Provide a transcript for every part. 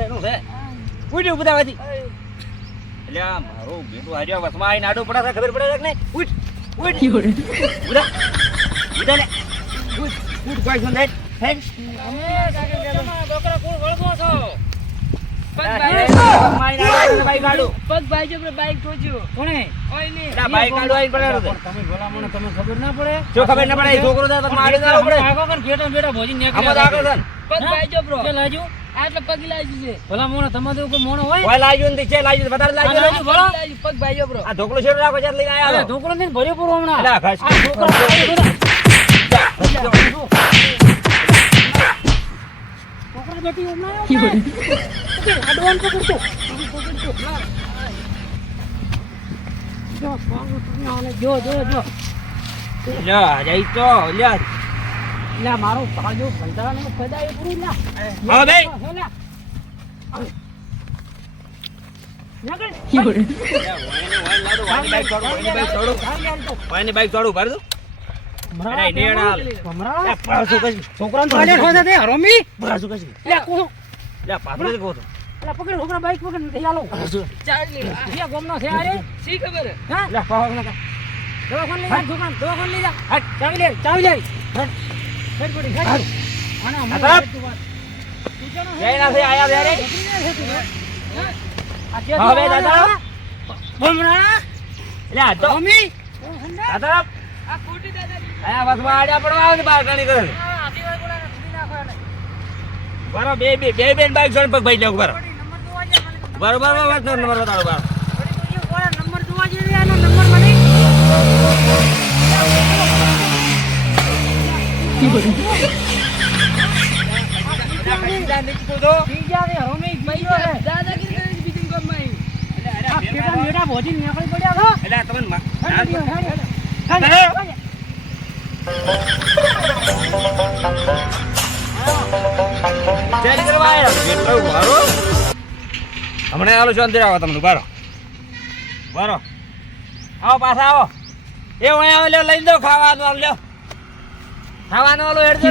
એનું છે ઉઠ્યું બધાવાથી એટલે મારું બેટું હાર્યો વસમાં આવીને આડું પડે ખબર પડે કે નહીં ઉઠ ઉઠ ઉઠા ઉઠા ને ઉઠ ઉઠ કોઈ સુન હેડ હેડ અમે કાકા બકરા કોણ વળગો છો પગ ભાઈ જો બાઈક ઠોચ્યું કોણે ઓય ને બાઈક કાઢો આવીને પડ્યો તમે ભલા મને તમે ખબર ના પડે જો ખબર ના પડે છોકરો તો મારી દારો પડે આગો કર બેટા બેટા ભોજી આમાં નીકળ્યા આગળ છે પગ ભાઈ જો બ્રો કે લાજો આટલે પગ લાજી છે ભલા મોણો તમારે તો કોઈ મોણો હોય ઓય લાગ્યો ને છે લાગ્યો વધારે લાગ્યો ભલા પગ ભાઈ જો બ્રો આ ઢોકળો શેર રાખો ચાર લઈને આયા અરે ઢોકળો ને ભર્યો પૂરો હમણાં અલા ખાસ આ છોકરા બેટી હમણાં આડવાન પકડતો જો જો જો લ્યા જઈ તો લ્યા લે મારો પાજો ભંડારા ને ફદાય પૂરું લે હા બે બાઈક થોડું ભર દો છોકરા રમી પકડ છોકરા બાઈક પકડ ચાલો ગોમનો છે અરે શી ખબર હા દવાખાન લઈ જા છોકરા દવાખાન લઈ જા ચાવી લે હેડ પડી હેડ અને હમણાં જય ના થઈ આયા બેરે હા બે દાદા ભમરા લ્યા તો મમ્મી દાદા આ ખોટી દાદા આયા વસમાં આડ્યા પડવા આવે ને બાર કાણી કરે બરો બે બેન બાઈક જોડ પગ ભાઈ લેવું બરો બરોબર નંબર બતાડો બાર નંબર જોવા જોઈએ આનો નંબર મને હમણાં આલો શાંતિ આવો તમને બારો બારો આવો પાછા આવો એ વયા આવો લ્યો લઈ દો ખાવાનું આવ લ્યો ખાવાનું આલો હેડ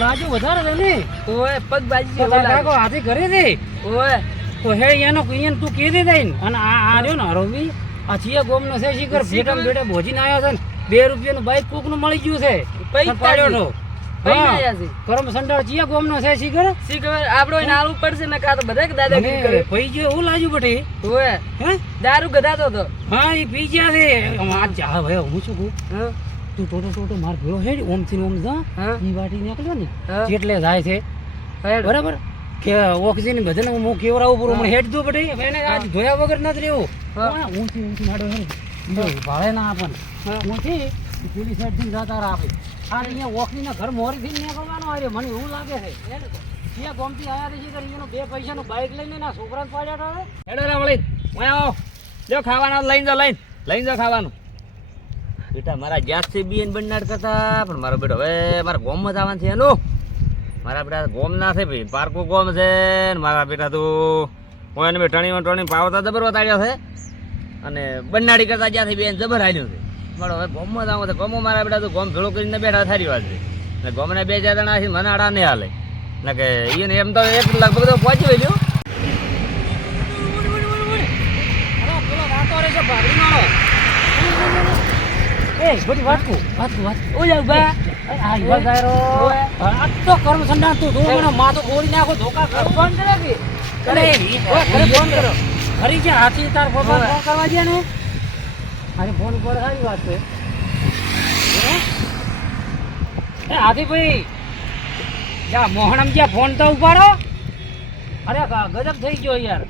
રાજુ વધારે છે ને ઓય પગ બાજી લાગો હાથી ઘરે છે ઓય તો હે એનો કઈન તું કીધી દઈને અને આ રહ્યો ને રવિ આ ચિયા ગોમ નો છે શીકર ભેટમ ભેટે ભોજીને આવ્યો છે ને 2 રૂપિયાનું બાઈક કોક નું મળી ગયું છે પૈસા પાડ્યો તો કરમ સંડાળ ચિયા ગોમ નો છે શીકર આપણો એને આલવું પડશે ને કા તો બધા દાદાગીરી કરે પઈ ગયો એવું લાગ્યું બટી ઓય હે દારૂ ગધાતો તો હા એ પી ગયા છે આ જા ભાઈ હું શું કહું તું ટોટો માર ભેળો હેડ ઓમ થી ઓમ જા ઈ વાટી નીકળ્યો ને જેટલે જાય છે બરાબર કે ઓક્સિજન બધાને હું કેવરાવું પૂરું મને હેડ દો બટી એને આજ ધોયા વગર નથી રહેવું ઊંચી માડો હે ભાડે ના આપણ ઊંચી પેલી સાઈડ થી જાતા આપે આ અહીંયા ઓક્સિજન ઘર મોરી થી નીકળવાનો આવ્યો મને એવું લાગે છે ત્યાં ગોમતી આયા છે કરી એનો 2 પૈસાનું બાઈક લઈને ના છોકરાને પાડ્યા તો હેડો રે વળી ઓય આવો જો ખાવાનું લઈને જાઓ ખાવાનું બેટા મારા જાતથી બીએન બંડાડ કરતા પણ મારો બેટો હવે મારા ગોમમાં જ આવવાનું છે એનું મારા બેટા ગોમ ના છે ભાઈ પારકું ગોમ છે ને મારા બેટા તો કોઈને મેં ટણી પાવતા જબર વતાડ્યો છે અને બંડાડી કરતા જ્યાંથી બેન જબર હાલ્યું છે મારો હવે ગોમમાં જ આવો છે ગોમમાં મારા બેટા તો ગોમ ભેળો કરીને બેઠા સારી વાત છે ને ગોમના 2 જણા છે મને આડા નહીં હાલે ને કે એને એમ તો એક લગભગ તો પહોંચી વળ્યું એ બધી વાત ઓય બા આ ઈવા ગાયરો આ તો કર્મ સંડાન તું મને માં તો ગોળી નાખો ધોકા કર ફોન કરે કે કરે ફોન કરો ખરી કે હાથી તાર ફોન કરવા દે ને અરે ફોન પર સારી વાત છે એ હાથી ભાઈ યા મોહણમ જ્યાં ફોન તો ઉપાડો અરે ગજબ થઈ ગયો યાર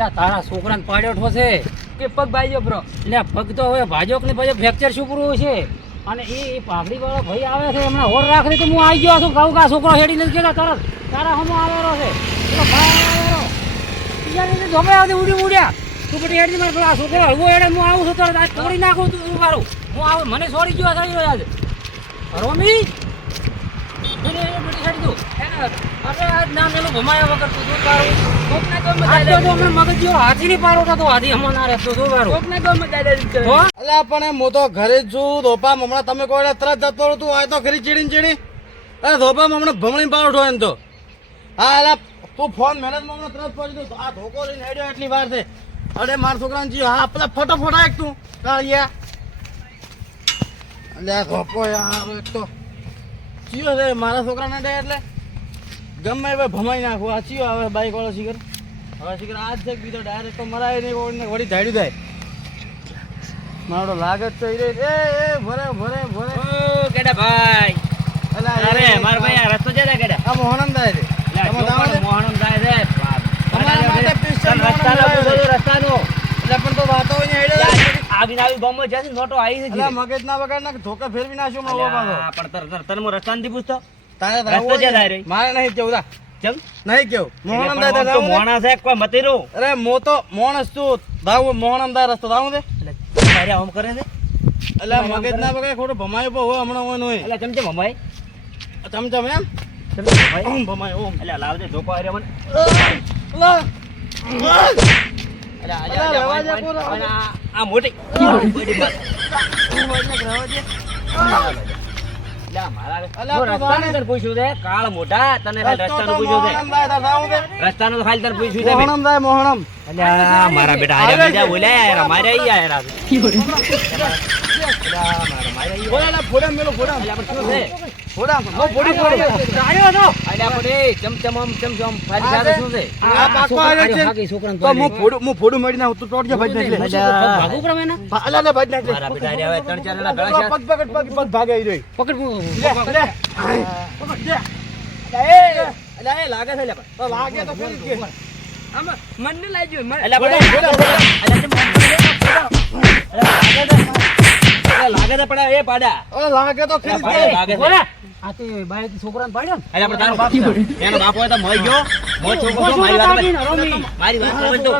લા તારા છોકરાને પાડ્યો ઠોસે કે પગ ભાઈજો બ્રો લે પગ તો હવે ભાજોક ને પછી ફ્રેક્ચર શું પૂરું છે અને એ પાઘડી વાળો ભાઈ આવે છે હમણાં હોર રાખે તો હું આવી ગયો છું કહું કા છોકરો હેડી નથી કેતા તરત તારા હમો આવેલો છે પેલો ભાઈ આવેલો બીજાને ધોમે આવતી ઉડ્યા તું બધી હેડી મારે પેલા છોકરો હળવો હેડે હું આવું છું તરત આજ તોડી નાખું તું મારું હું આવું મને છોડી ગયો થઈ ગયો આજે રોમી બધી હેડી તું અરે આજ ના મેલું ભમાયા વગર તું શું મારું ઘરે છું ધોપા હમણાં તમે કોઈ તરત જતો તું આ તો ઘરે ચીડી અરે ધોપા હમણાં ભમણી પાવઠો એમ તો હા અલા તું ફોન મેરેજ માં તરત પડી દો આ ધોકો લઈને હેડ્યો એટલી વાર છે અરે માર છોકરાને જીવ હા પેલા ફટોફટ એક તું કાળિયા અલ્યા ધોકો યાર એક તો ચિયો છે મારા છોકરાને ડે એટલે ગમે એ ભમાઈ નાખું આ ચિયો આવે બાઈક વાળો શિખર હવે શિખર આજ છે બીજો ડાયરેક્ટ તો મરાય નહીં વળી ધાડ્યું જાય મારો લાગે જ તો એ ભરે ભરે ભરે ઓ કેડા ભાઈ અરે માર ભાઈ આ રસ્તો છે કેડા આ મોહનમ જાય છે તમે જાઓ ને મોહનમ જાય છે તમારા માટે પિસ્ટલ રસ્તાનો રસ્તાનો એટલે પણ તો વાતો હોય ને હેડે આવી ગોમો છે નોટો આવી છે એટલે મગજ ના બગાડ ના ધોકા ફેરવી નાખ્યો મારો પાછો પણ તને રસ્તા નથી પૂછતો તારે રસ્તો છે તારે મારે નહીં કેવું તા ચમ નહીં કેવું મોહનમ દાય તો જાવ મોણા છે કોઈ મતીરો અરે મો તો મોણસ તું દાવ મોહનમ દાય રસ્તો દાવ દે એટલે તારે આમ કરે છે એટલે મગજ ના બગાડ ખોટો ભમાયો પો હોય હમણાં હોય નહીં એટલે ચમચમ મમાઈ ચમચમ એમ ચમચમ ઓમ ભમાયો ઓમ એટલે લાવજે ધોકો આર્યો મને અલા એટલે રવા જા પૂરો. આ મોટી મોટી વાત લા મારા અલા, હું તું રસ્તાનું જાણે. તને પૂછ્યું છે કાળ મોટા તને ખાલી રસ્તો તો રસ્તાનું પૂછ્યું છે મોહનમ દાય દાવ દે રસ્તાનું તો ખાલી તને પૂછ્યું છે મેં. મોહનમ દાય મોહનમ અલ્યા મારા બેટા આર્યા બીજા બોલ્યા યાર મારે ઈ આયા રાત બોલા ફોડા મેલો ફોડા અલ્યા પણ શું છે ફોડા ઓ ફોડી ફોડી આર્યો તો અલ્યા પણ એ ચમચમ ફાડી આ સાથે છે. શું છે આ પાકો આવે છે હાકી છોકરાને તો હું ફોડું મળી ના તું ટોટ ભાઈ નાખ લે ભાગવું પડે એના અલા ને ભાઈ નાખ લે મારા બેટા આર્યા હવે ત્રણ ચાર જણા ગળા છે. પગ પગ પગ પગ ભાગે આવી રહી પકડ લે પકડ દે અલા એ લાગે છે લે તો લાગે તો ફેરી કે આમાં મને લાગ્યું અલ્યા પણ લાગે છે પણ એ પાડા અલા લાગે તો ફેરી કે લાગે છે બોલા આ તે બાય છોકરાને પાડ્યો ને અલ્યા પણ તારો બાપ છે. એનો બાપ હોય તો મોઈ ગયો મોય છોકરો છો, મારી વાત સમજ. મારી વાત સમજ તું.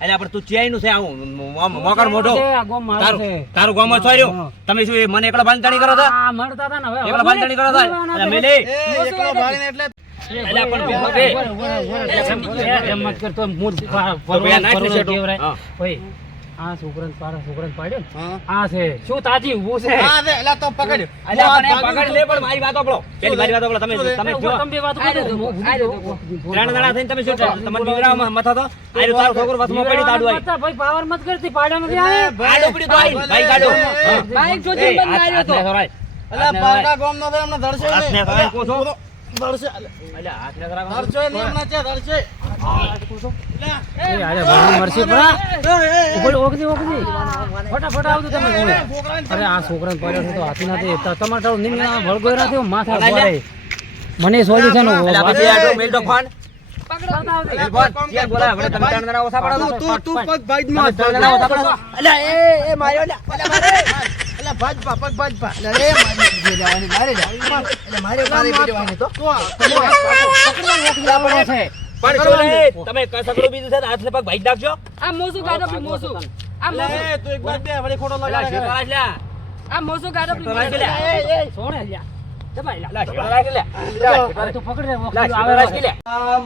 અલ્યા પણ તું ચિયાઈ નું છે આવું મોકર મોઢો તારું ગામ જ છોડ્યું તમે શું એ મને એકલો બાંધણી કરો છો આ મરતા હતા ને હવે એકલો બાંધણી કરો છો અલ્યા મેલે એ એકલો ભાળીને એટલે અલ્યા પણ ભેગો કે એમ મત કરતો મૂળ તો બે નાખ લેશે તો. હા. ઓય આ છોકરાને પાડ્યો ને હા આ છે શું તાજી ઊભું છે હા દે એલા તો પકડ અલ્યા પણ એ પકડ લે પણ મારી વાત સાંભળો પેલી મારી વાત સાંભળો તમે જો તમે બે વાતો કરો ત્રણ જણા થઈને તમે શું તમને બીવરામાં મથા તો આયરો તારો છોકરો વસમાં પડી તાડું આઈ ભાઈ પાવર મત કરતી પાડ્યા નથી આવે આડો પડી તો આઈ ભાઈ કાઢો બાઈક જોજે બંધ આવ્યો તો અલા પાડા ગોમ નો તો એમને ધરશે હાથને નહીં ધરાય કો છો ધરશે અલ્યા હાથને ધરાય ધરશે નહીં એમના છે ધરશે મરસી પણ ઓકજી ફટાફટ આવતું તમે કોણે અરે આ છોકરાને પડ્યો છે તો હાથી નથી તમારે નિમ ભળગોય નથી માથા ભરે મને સોલ્યુશન અલ્યા પછી આડો મેલ તો ફોન એ ફોન ક્યાં બોલા હવે તમે ત્રણ જણા ઓછા પડો તું પગ ભાઈ તમે માં ત્રણ જણા ઓછા પડો અલ્યા એ માર્યો અલ્યા ભાજપા પગ ભાજપા અલ્યા એ મારી અલ્યા મારે પીડવાની તો પડે છે પણ શું રે તમે કસકડું બીજું છે તો હાથને પગ ભાઈ નાખજો આ મોસું ગાડો પી મોસું આ મોસું અલ્યા તું એક બાર બે વળી ખોટો અલ્યા લગાડે શેતળા છે લ્યા. આ મોસું ગાડો પી તો રાખી લે. સોણે લ્યા દબાઈ લા અલ્યા શેતળા રાખી લે. હવે તો પકડ રે અલ્યા વખત શેતળા આવે રાખી લે.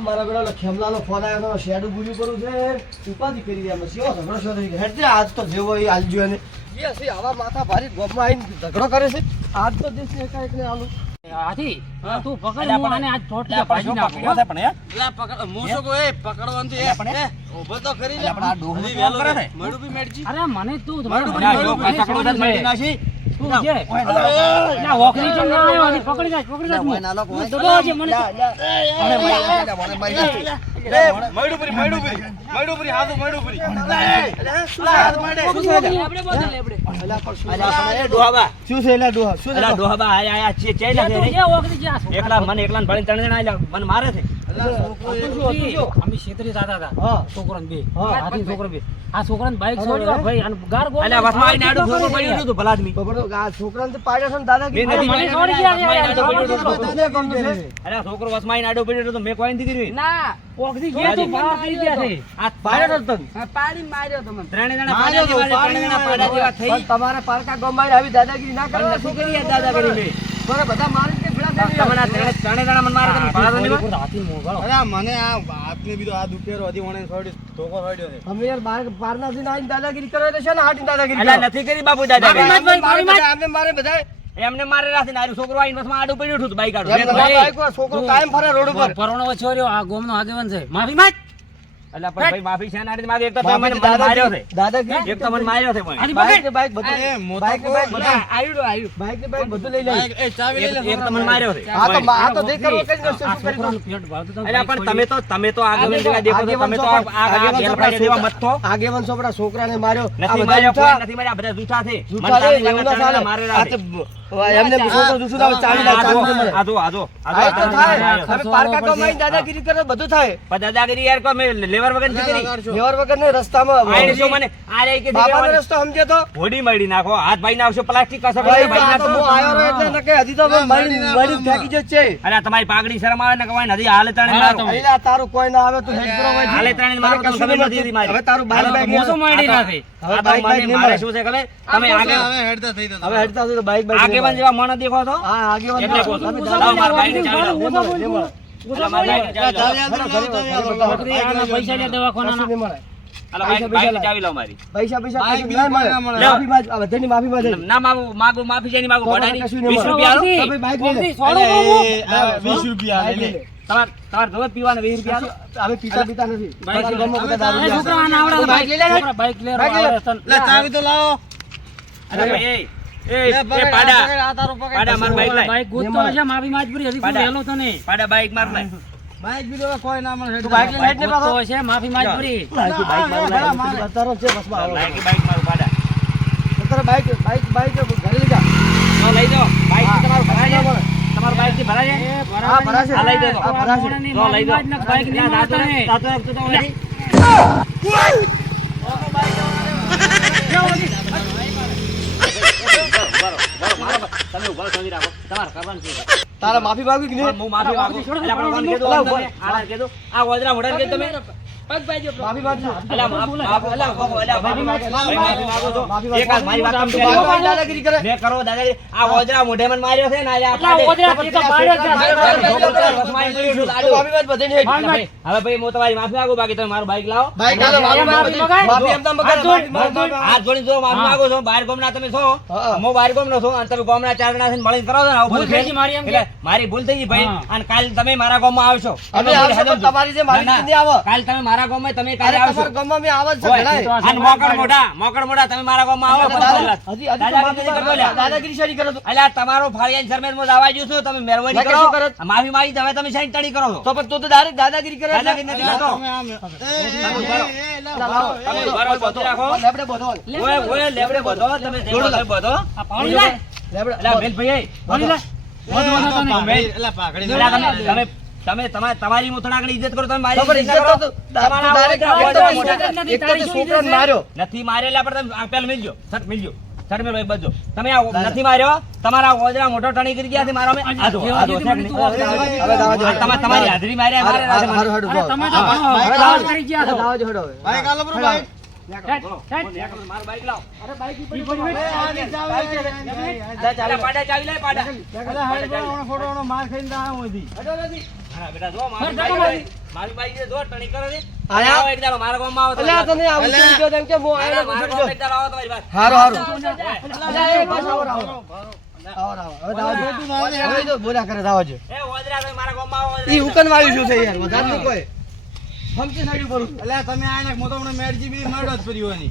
મારા પેલા ખેમલાનો ફોન આવ્યો તો શેડું પૂરું કરું છે ઉપાધિ કરી રહ્યા મસી ઓ ઝઘડો શો થઈ ગયો હેડજે આજ તો જેવો એ આલજો એને એ સી આવા માથા ભારી ગોમમાં આવીને ઝઘડો કરે છે આજ તો દેશ એકાએક ને આલું હાથી તું પકડ અલ્યા હું પણ- આને આજ ઠોટ અલ્યા પાછી ભાઈઓ નાખું પકડ્યો છે પણ હે? લા પકડ મોસો કો એ પકડવાનું તો એ ઊભો તો કરી લે અલ્યા પણ આ ડોહું હજી કોણ વહેલો કરે રે. છે? મળું બી મેડજી અરે મને તું અલ્યા જો કસકડું છે તો મળી નાખી. તું છે ના ઓખરી ચમ ના આવ્યો હજી પકડી જાય દબાવ છે મને આપણે બોલ લેબડે અલ્યા પણ એ ડોહાબા. શું છે એલા ડોહા શું અલ્યા ડોહાબા આયા આયા છે ચેઈ નાખે તું રે. જે ઓખરી જે આ છોકરા એકલા મને એકલાને ભણીને ત્રણ જણા આલ્યા. મને મારે છે અમે છેતરી દાદા હતા હા. છોકરાને બે હાથી છોકરો બે આ છોકરાને બાઈક છોડ્યો ભાઈ અને ગાર ગોળ અલ્યા વસમાં આવીને આડું છોકરું પડ્યું હતું ભલા આદમી. છોકરાને પાડ્યો છે ને દાદાગીરી મેં નથી મને છોડી ગયા યાર, યાર, દાદા કોણ છે અલ્યા છોકરો વસમાં આવીને આડું પડ્યું હતું તો મેં કોઈ નથી કર્યું. ના ઓખરી ગયા તું બહાર કરી ગયા છે આ પાડ્યો તો તને આ પાડી માર્યો તમને ત્રણે જણા માર્યો તો, પાડા જેવા છે, ત્રણે જણા પાડા જેવા થઈ. તમારા પાલકા ગોમાઈ આવી દાદાગીરી ના પણ નથી કરી યાર દાદાગીરી મેં. બરાબર બધા મારી કે ભેળા તમને આ ત્રણે જણા મને મારે તમે પાડા તો નહીં મારે. હાથી મોગાળો અરે મને આ હાથને બીજો આ દુખેરો હતી મને છોડી ધોકો છોડ્યો છે અમે યાર બાર ના દિન આવીને દાદાગીરી કરે તો છે ને હાટીને દાદાગીરી અલ્યા નથી કરી બાપુ દાદાગીરી. મારી વાત. આપણે મારે બધા એમને મારે રાખીને આર્યું છોકરો આવીને બસમાં આડું પડ્યું હતું બાઈક આડું. એમ તમારા બાઈક પર છોકરો કાયમ ફરે રોડ ઉપર. પરણો છોર્યો આ ગોમનો આગેવાન છે માફી માંગ એટલે પણ ભાઈ માફી છે ને મારી એક તો તમે મને માર્યો છે. દાદાગીરી એક તો મને માર્યો છે પણ. આની બાઈક પકડ. ને બાઈક બધું બાઈક ને બાઈક બધું આવ્યું બાઈક ને બાઈક બધું લઈ જાય. એક તો મને માર્યો છે. આ તો દેખ કરવા કરી દો, શું આ કરી દો. છોકરાનું પેટ ભાવતું હતું. એટલે પણ તમે તો આગળ જેવા દેખો છો, તમે તો આ ગેલ ફાડે જેવા મત થો. આગેવાન છોકરા છોકરાને માર્યો. આ નથી બધા માર્યો જૂઠા. કોઈ નથી માર્યા, બધા જૂઠા છે. જૂઠા મને છે, એવું ના ચાલે ચાલે. મારે આ તો એમને છોકરો જૂઠું ના ચાલી જાય, ચાલી નહીં મળે. આ જો આ તો થાય. હવે પારકા કમાઈને દાદાગીરી કરે બધું થાય. પણ દાદાગીરી યાર કો મે લેવર વગર નથી કરી. લેવર વગર ને રસ્તામાં આઈને જો મને આ રે કે બાપાનો રસ્તો સમજે તો હોડી મળી નાખો, હાથ ભાઈ નાખશો, પ્લાસ્ટિક કસર ભાઈ ભાઈ આ તો હું નાખશો. આયો રહ્યો એટલે નકે હજી તો મારી ફેંકી જ છે. અરે આ તમારી પાઘડી શરમ આવે ને કવાય નદી હાલે તણે હા, મારો. તમે. અરે આ તારું કોઈ ના આવે તું હેડ કરો ભાઈ. હાલે તણે મારો તો ખબર નથી હતી મારી. હવે તારું બાઈક બાઈક મોસો માંડી નાખે હવે આ તો બાઈક બાઈક મને નહીં મારે મળે. શું છે ખબર? તમે આગે હવે હેડતા થઈ તો બાઈક બાઈક આગેવાન જેવા મોણસ દેખો છો. હા આગેવાન એટલે કહું છું. લાવો મારા બાઈકને ચાવી લાવો. એટલે મારા બાઈકને ચાવી લાવો. છોકરી આના પૈસા લે દવાખાનાના. કશું નહીં મળે. હાલો બાઈકને ચાવી લાવો મારી. પૈસા પૈસા કશું ના મળે. માફી માંગ, આ બધાની માફી માંગે. ના માગું માફી છે નહીં માગું તો ભડાની. કશું નહીં 20 મળે. રૂપિયા આલો. ગોમતી, તમે બાઈક લઈ લે. ગોમતી, છોડો ગોમો. 20 રૂપિયા લઈ લે. તમાર ધોધ પીવાના 20 રૂપિયા આલો. અમે પીતા પીતા નથી. બાઈક તમારા ગામમાં બધા દારૂ એ પીવે. છોકરા આને આવડે બાઈક લઈ લે. છોકરા બાઈક લે બાઈક લઈ લે. આવડે તને. ચાવી તો લાવો. અરે ભાઈ એ પાડા પાડા માર બાઈક લાય. બાઈક ગોતતો હશે માફી માંગપુરી હજી કોઈ પાડા. વહેલો તને પાડા બાઈક માર લાય. બાઈક બી તો કોઈ ના મળે. તું બાઈક લઈને હેડ ને પાછો. ગોતતો હશે માફી માંગપુરી બાઈક બાઈક લાય. તારો છે બસમાં આવો. લાય કે બાઈક મારું પાડા. તારા બાઈક બાઈક બાઈક ઘરે લઈ જા. તો લઈ જાઓ. બાઈક હા. તમારું ભરાય ના છે? મળે. તમારું બાઈક થી ભરાય છે? હા, ભરાશે. આ લઈ દેજો. હા, ભરાશે. તો લઈ જાઓ. બાઈક નહીં ત્યાં મળતા ને. તાતો તો વળી. તમે ઉભા સમજી રાખો. તમારે કરવાનું શું છે? તારા માફી માંગવી કે નહીં? હું માફી માંગુ. એટલે આપણે કોણ કીધું? અલા, તમે આના કીધું? આ વોદરા મોઢાને કીધું તમે? પગ ભાઈ જો માફી માંગજો. અલા, માફી માંગો છો. માફી માંગો. એક હાથ મારી વાત તમે તું કરી. બાઈક દાદાગીરી કરે. મેં કરો દાદાગીરી. આ વોદરા મોઢે મને માર્યો છે ને આજે આ એટલા ઓદરા તે તો પાડ્યો જ છે. તું માફી માંગ બધાને હેડ. માંગ. હવે ભાઈ હું તમારી માફી માંગુ, બાકી તમે મારું બાઈક લાવો. બાઈક લાવો, માફી માફી માંગ. માંગાય. માફી એમ તેમ બગાડે. માફી માંગ. હાથ જોડીને જો માફી હા. માંગો છો. બહાર ગામના તમે છો. હા. હું બહાર ગામનો છું અને તમે ગામના ચાર જણા થઈને મળીને કરો છો ને આવું ભૂલ બધું થઈ ગઈ મારી એમ કે? એટલે મારી ભૂલ થઈ ગઈ ભાઈ. હા. અને કાલ તમે મારા ગામમાં આવશો. અમે આવશે પણ તમારી જે મારી ના, ના. નહીં આવો. કાલ તમે મારા ગામમાં તમે અરે કાલે આવશો. તમારા ગામમાં અમે આવા જ છે હોય. ઘણાય. અને મોકળ મોઢા તમે મારા ગામમાં આવો. હજી હજી તો દાદાગીરી માફી નહીં કરતો માંગ. લ્યા. દાદાગીરી શેની કરે તું? અલ્યા તમારો ફાળિયાની શરમેમાં જ આવવા જ્યું છું. તમે મહેરબાની મેં કશું કરો. કરત? માફી માંગી હવે તમે સાઈન ટણી કરો છો. તો પણ તું તો ડાયરેક્ટ દાદાગીરી કરે એટલે. દાદાગીરી નથી કરતો. લાવો. તમે ઉભા રહો, ચોથી રાખો. લેબડે બધો. ઓય ઓય લેબડે બધો તમે જે બધો બધો. આ પાણી લાય. લેબડે. અલ્યા વેલભાઈ, પાણી લાય. વધુ વધુ તને. અલ્યા તમે તમારી મૂતળાની ઇજ્જત કરો, તમે મારી તો પણ ઇજ્જત ઇજ્જત ના કરો. તો તમારા direct વોદરા direct મોઢા ઇજ્જત મોઢા. નથી. એક તો તે છોકરાને માર્યો. નથી મારેલા પણ તમે આ પેલા મિલજો. સટ મિલજો. સટ મેલ ભાઈ બજો. તમે આ નથી માર્યો. તમારા વોદરા મોઢો ટણી કરી ગયા છે મારો અમે આધો આધો છે કે નહીં? હવે દાવા જો. આ તમારી હાજરી માર્યા મારે હારું, હારું, હારું, અરે તમે તો હારું. ઘણો હવે અવાજ દાવા કરી ગયા છો. દાવા જો હેડો હવે. હેડ, હેડ. મારું બાઈક લાવો. ઈ પડી હોય. અલ્યા પાડા ચાવી લાય પાડા. હા બેટા જો મારી ફર બાઈક મારી બાઈક છે, જો ટણી કરો છે. આયા? આવો એક દાડો મારા ગામમાં આવો અલ્યા તમે. તને આવું કેમ કહ્યો તેમ કે હું આયલો મારા પૂછું ગામમાં એક દાડો આવો તમારી પાસે. હારું હારું. અલ્યા એ બસ આવો આવો. આવો આવો. હવે દાવા જો. હવે તો બોલ્યા કરે દાવા જો. એ વોદરા તમે મારા ગામમાં આવો. ઈ ઉકન વાળ્યું શું છે યાર વધારે તો કોઈ ફમતી સાડી ઉપર એટલે તમે આને મોટો મેરજી બી મરડો જ કર્યો ની